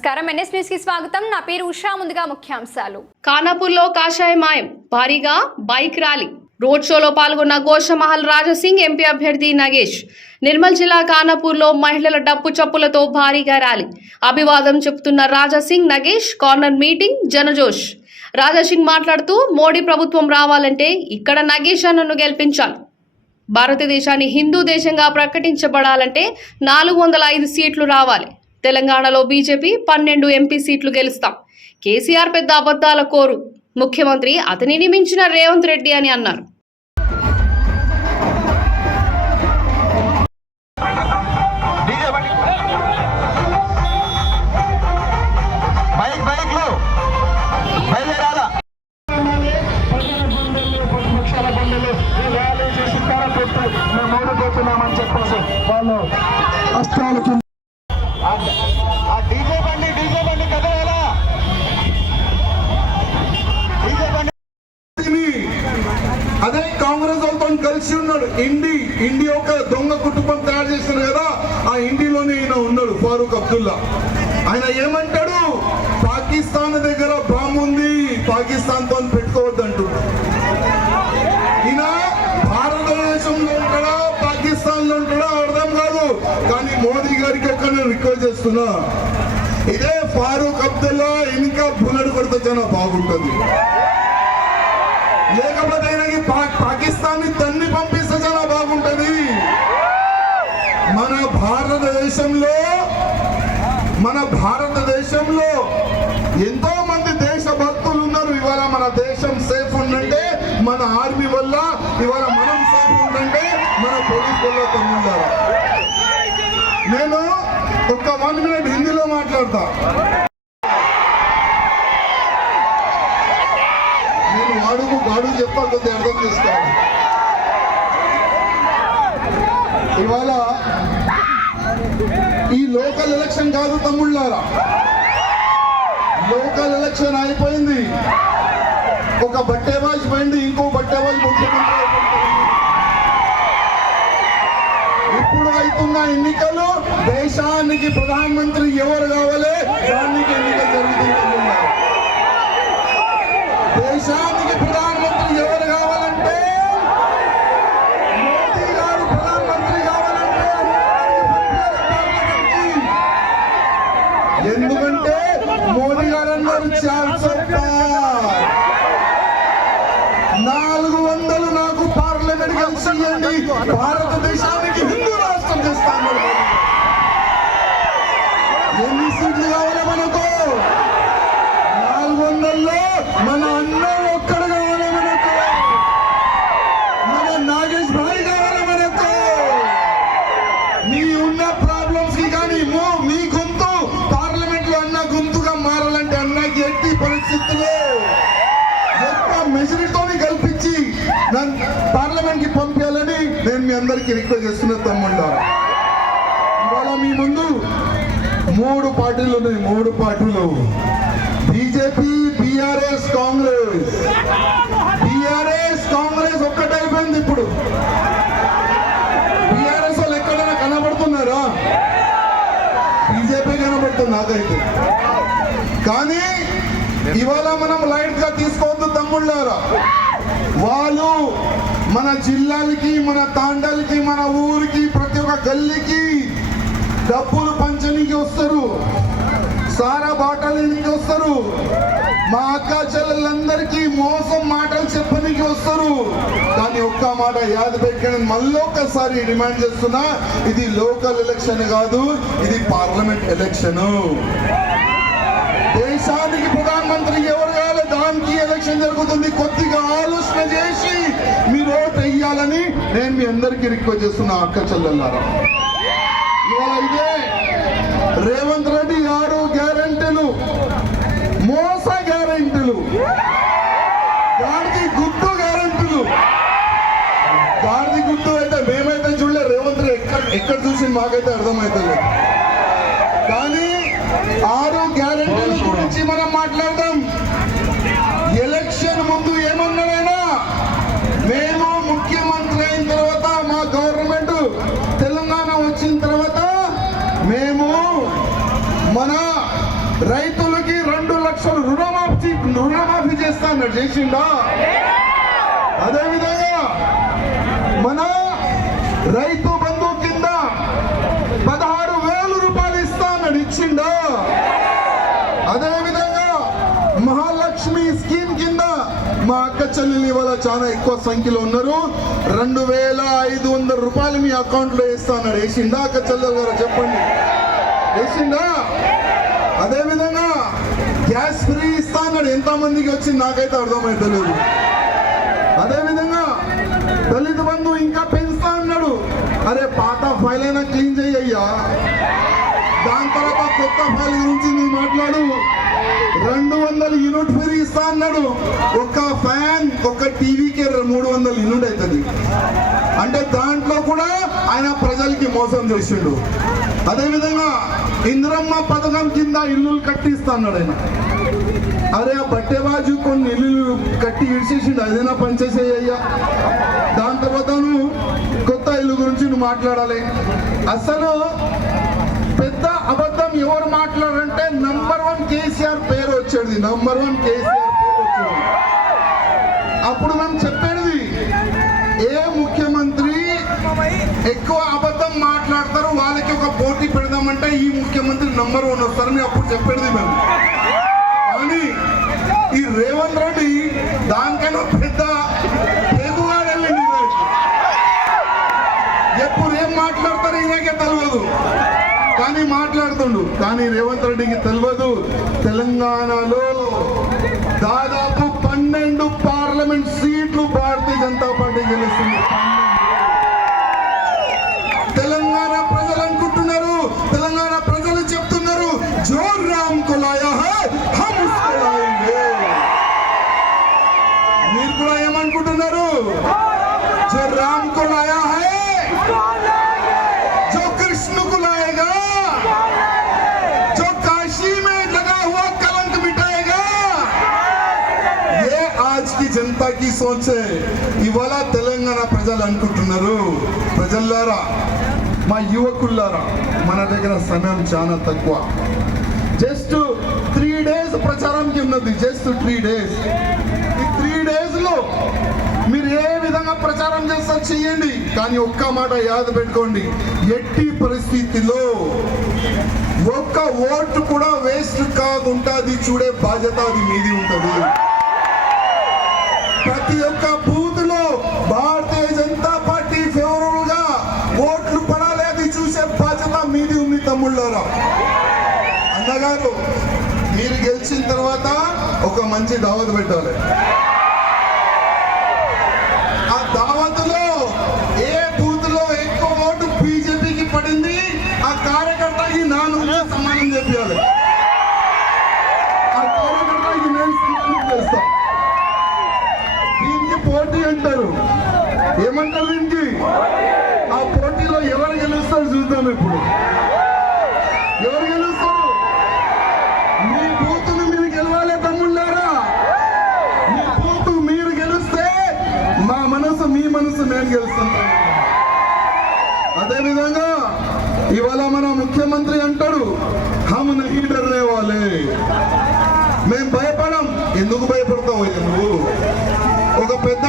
నమస్కారం. ఎన్ఎస్ స్వాగతం. నా పేరు ఉషా. ముందుగా ముఖ్యాంశాలు. ఖానాపూర్లో కాషాయ మాయం. భారీగా బైక్ ర్యాలీ. రోడ్ షోలో పాల్గొన్న గోషమహల్ రాజసింగ్ ఎంపీ అభ్యర్థి నగేష్. నిర్మల్ జిల్లా ఖానాపూర్లో మహిళల డప్పు చప్పులతో భారీగా ర్యాలీ. అభివాదం చెబుతున్న రాజాసింగ్ నగేష్ కార్నర్ మీటింగ్ జనజోష్. రాజాసింగ్ మాట్లాడుతూ మోడీ ప్రభుత్వం రావాలంటే ఇక్కడ నగేష్ అన్నను గెలిపించాలి. భారతదేశాన్ని హిందూ దేశంగా ప్రకటించబడాలంటే నాలుగు వందల ఐదు సీట్లు రావాలి. తెలంగాణలో బీజేపీ పన్నెండు ఎంపీ సీట్లు గెలుస్తాం. కేసీఆర్ పెద్ద అబద్ధాల కోరు. ముఖ్యమంత్రి అతనిని మించిన రేవంత్ రెడ్డి అని అన్నారు. బండి బైక్ అబ్దుల్లా. ఆయన ఏమంటాడు? పాకిస్తాన్ దగ్గర బాంబు ఉంది పాకిస్తాన్తో పెట్టుకోవద్దంటున్నాడు ఈయన భారతదేశంలో ఉంటాడా పాకిస్తాన్లో ఉంటాడా? అర్థం కాదు. కానీ మోదీ గారికి ఎక్కడ నేను రిక్వెస్ట్ చేస్తున్నా. ఇదే ఫారూక్ అబ్దుల్లా ఇంకా బుల్లెట్ కొడితే చాలా బాగుంటుంది. లేకపోతే ఆయనకి పా- పాకిస్తాన్ని తన్ని పంపిస్తే చాలా బాగుంటది. మన భారతదేశంలో మన భారతదేశంలో ఎంతో మంది దేశభక్తులు ఉన్నారు. ఇవాళ మన దేశం సేఫ్ ఉందంటే మన ఆర్మీ వల్ల ఇవాళ మనం సేఫ్ ఉందంటే మన పోలీస్ వల్ల తమ్ముండాలి నేను ఒక వన్ మినిట్ హిందీలో మాట్లాడతా. నేను వాడుకు గాడు చెప్పాలి కొద్దిగా అర్థం చేసుకోవాలి. ఇవాళ ఈ లోకల్ ఎలక్షన్ కాదు తమ్ముళ్ళారా? లోకల్ ఎలక్షన్ అయిపోయింది. ఒక బట్టేబాజ్ పోయింది ఇంకో బట్టేబాజ్ ముఖ్యమంత్రి ఇప్పుడు అవుతున్న ఎన్నికలు దేశానికి ప్రధానమంత్రి ఎవరు కావాలి? దానికి ఎన్నికలు జరుగుతుంది. తమ్ముళ్ళారా. ఎన్ని సీట్లు కావాలి మనకు? నాలుగు వందల్లో మన అన్న ఒక్కడు కావాలి మనకు. మన నాగేష్ భాయ్ కావాలి మనకు. మీ ఉన్న ప్రాబ్లమ్స్కి కానీ మీ గొంతు పార్లమెంట్లో అన్న గొంతుగా మారాలంటే అన్నకి ఎట్టి పరిస్థితుల్లో ఎక్కువ మెజారిటీతో కల్పించి నన్ను పార్లమెంట్కి పంపించాలని నేను మీ అందరికీ రిక్వెస్ట్ చేస్తున్నా తమ్ముండా ఇవాళ మీ ముందు మూడు పార్టీలు ఉన్నాయి మూడు పార్టీలు. BJP BRS Congress. BRS Congress ఒక్కటైపోయింది ఇప్పుడు. బీఆర్ఎస్ వాళ్ళు ఎక్కడైనా కనబడుతున్నారా? బీజేపీ కనబడుతుంది నాకైతే. కానీ ఇవాళ మనం లైట్గా తీసుకోవద్దు తమ్ముళ్ళారా. వాళ్ళు మన జిల్లాలకి మన తాండాలకి మన ఊరికి ప్రతి ఒక్క గల్లీకి డబ్బులు పంచనీకి వస్తారు సారా బాటలకి వస్తారు మా అక్క చెల్లెళ్ళందరికీ మోసం మాటలు చెప్పనీకి వస్తారు కానీ ఒక్క మాట యాద పెట్టుకుని మళ్ళీ ఒక్కసారి డిమాండ్ చేస్తున్నా ఇది లోకల్ ఎలక్షన్ కాదు ఇది పార్లమెంట్ ఎలక్షన్. దేశానికి ప్రధానమంత్రి ఎవరు కావాలి? దానికి ఎలక్షన్ జరుగుతుంది. కొద్దిగా ఆలోచన చేసి మీరు ఓటు వేయాలని నేను మీ అందరికీ రిక్వెస్ట్ చేస్తున్నా అక్క చెల్లెళ్ళారా ఇవాళ ఇదే రేవంత్ రెడ్డి ఆరు గ్యారంటీలు మోస గ్యారంటీలు గాడిది గుర్తు గ్యారంటీలు. గాడిది గుట్టు అయితే మేమైతే చూడలే రేవంత్ రెడ్డి ఎక్కడ ఎక్కడ చూసి మాకైతే అర్థమవుతుంది అన్నాడు చేసిందా అదేవిధంగా మన రైతు బంధు కింద పదహారు వేలు రూపాయలు ఇస్తా అన్నాడు ఇచ్చిండా? అదేవిధంగా మహాలక్ష్మి స్కీమ్ కింద మా అక్క చెల్లెలు ఇవాళ చాలా ఎక్కువ సంఖ్యలో ఉన్నారు. రెండు వేల ఐదు వందల రూపాయలు మీ అకౌంట్లో వేస్తా అన్నాడు వేసిందా అక్క చెల్లెలు గారు చెప్పండి. వేసిందా అదేవిధంగా ఎంతమందికి వచ్చింది నాకైతే అర్థమవుతలేదు అదేవిధంగా అదే విధంగా దళిత బంధు ఇంకా పెంచుతా అన్నాడు. అరే పాత ఫైల్ అయినా క్లీన్ చెయ్యయ్యా దాని తర్వాత కొత్త ఫైల్ గురించి నువ్వు మాట్లాడు. రెండు వందల యూనిట్ ఫ్రీ ఇస్తా అన్నాడు. ఒక ఫ్యాన్ ఒక టీవీకి మూడు వందల యూనిట్ అవుతుంది అంటే దాంట్లో కూడా ఆయన ప్రజలకి మోసం చేసిండు. అదేవిధంగా ఇంద్రమ్మ పథకం కింద ఇల్లులు కట్టిస్తా అన్నాడు ఆయన. అరే ఆ బట్టెబాజు కొన్ని ఇల్లులు కట్టి ఇడిచేసిండు అదేనా పనిచేసేయ్యా దాని తర్వాత నువ్వు కొత్త ఇల్లు గురించి నువ్వు మాట్లాడాలి. అసలు పెద్ద అబద్ధం ఎవరు మాట్లాడారంటే నంబర్ వన్ కేసీఆర్ పేరు వచ్చేది. నంబర్ వన్ కేసీఆర్ పేరు వచ్చేది. అప్పుడు మనం చెప్పేది ఏ ముఖ్యమంత్రి ఎక్కువ అబద్ధం మాట్లాడతారు వాళ్ళకి ఒక పోటీ పెడదామంటే ఈ ముఖ్యమంత్రి నంబర్ వన్ వస్తారని అప్పుడు చెప్పేది మేము. కానీ ఈ రేవంత్ రెడ్డి దానికన్నా పెద్ద పేగుగాడు ఎప్పుడు ఏం మాట్లాడతారు ఈయనకే తెలియదు కానీ మాట్లాడుతుండు. కానీ రేవంత్ రెడ్డికి తెలియదు తెలంగాణలో దాదాపు పన్నెండు పార్లమెంట్ సీట్లు భారత సోచే ఇవాళ తెలంగాణ ప్రజలు అనుకుంటున్నారు. ప్రజల్లారా మా యువకుల్లారా మన దగ్గర సమయం చాలా తక్కువ. జస్ట్ త్రీ డేస్ ప్రచారంకి ఉన్నది జస్ట్ త్రీ డేస్. ఈ త్రీ డేస్లో మీరు ఏ విధంగా ప్రచారం చేస్తారు చెయ్యండి కానీ ఒక్క మాట యాద పెట్టుకోండి. ఎట్టి పరిస్థితిలో ఒక్క ఓటు కూడా వేస్ట్ కాదు ఉంటుంది చూడే బాధ్యత అది మీది ఉంటుంది. ఒక మంచి దావత్ పెట్టాలి. ఆ దావత్లో ఏ బూత్లో ఎక్కువ ఓటు బీజేపీకి పడింది ఆ కార్యకర్తకి నా నుంచి సమానం చెప్పాలి. ఆ కార్యకర్తకి నేను సమానం చేస్తా. దీనికి పోటీ అంటారు. ఏమంటారు దీనికి? ఆ పోటీలో ఎవరు గెలుస్తారు చూద్దాం ఇప్పుడు. మనసు అదేవిధంగా అదే విధంగా ఇవాళ మన ముఖ్యమంత్రి అంటాడు హమ్ నహీ డర్నే వాలే. మేము భయపడం. ఎందుకు భయపడతావు? నువ్వు ఒక పెద్ద